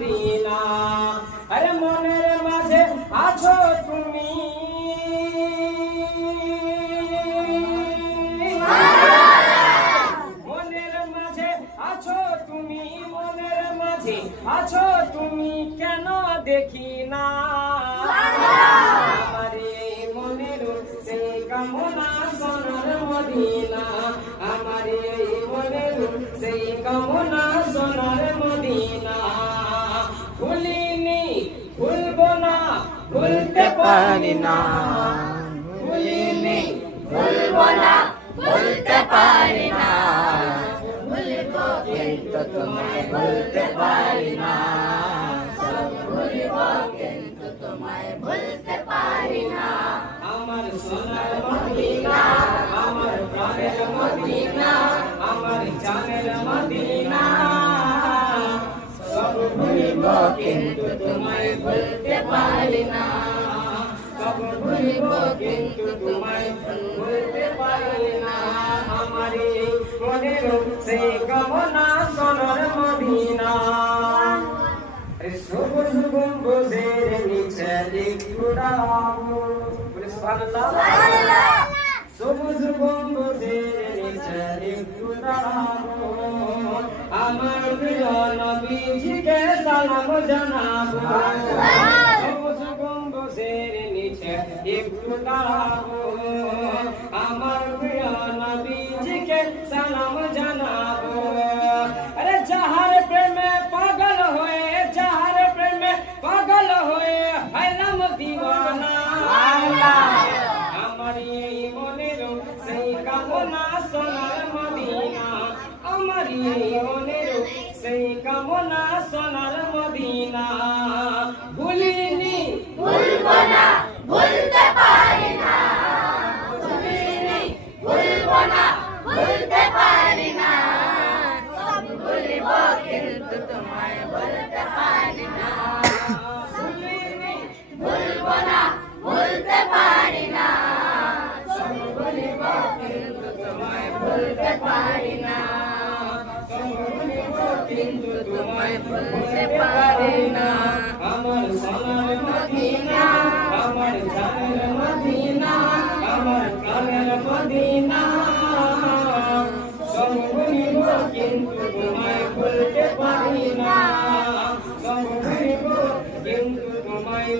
Medina. আরে মনের মাঝে আছো তুমি, মনের মাঝে আছো তুমি, মনের মাঝে আছো তুমি, কেন দেখি না আমার এই মনের সেই কামনা সোনার মদিনা, আমার এই মনের সেই কামনা সোনার মদিনা। ভুলিনি ভুলবো না ভুলতে পারি না, ভুলিনি ভুলবো না ভুলতে পারি না, ভুলবো কিন্তু তোমায় ভুলতে পারি না, ভুলবো কিন্তু তোমায় ভুলতে পারি না। আমার সোনার মদিনা, আমার প্রাণের মদিনা, আমার জানের মদিনা, সব ভুলবো কিন্তু তোমায় ভুলতে পারি না, সব ভুলবো কিন্তু তোমায় ভুলতে পারি না। আমার এই মনের সেই কামনা সোনার মদিনা। সবুজ গম্বুজের নিচে একটু দাঁড়াবো, বলে সুবহানাল্লাহ। সবুজ গম্বুজের নিচে একটু দাঁড়াবো, আমার প্রিয় নবীজিকে সালাম জানাবো। সবুজ গম্বুজের নিচে একটু দাঁড়াবো, আমার প্রিয় নবীজিকে সালাম জানাবো। আরে যাহার প্রেমে পাগল হয়ে, যাহার প্রেমে পাগল হয়ে হইলাম দিওয়ানা, আমার এই মনের সেই কামনা সোনার মদিনা, আমার এই মনের সেই কামনা সোনার মদিনা। ভুলিনি ভুলবো না ভুলতে পারি না, ভুলিনি ভুলবো না ভুলতে পারি না, সব ভুলবো কিন্তু তোমায় ভুলতে পারি না, ভুলিনি ভুলবো না ভুলতে পারি না, সব ভুলবো কিন্তু তোমায় ভুলতে পারি না, সব ভুলবো কিন্তু তোমায় ভুলতে পারি না। আমার সোনার মদিনা, আমার জানের মদিনা, আমার প্রাণের মদিনা, সব ভুলিব কিন্তু তোমায় ভুলতে পারি না, সব ভুলিব কিন্তু তোমায়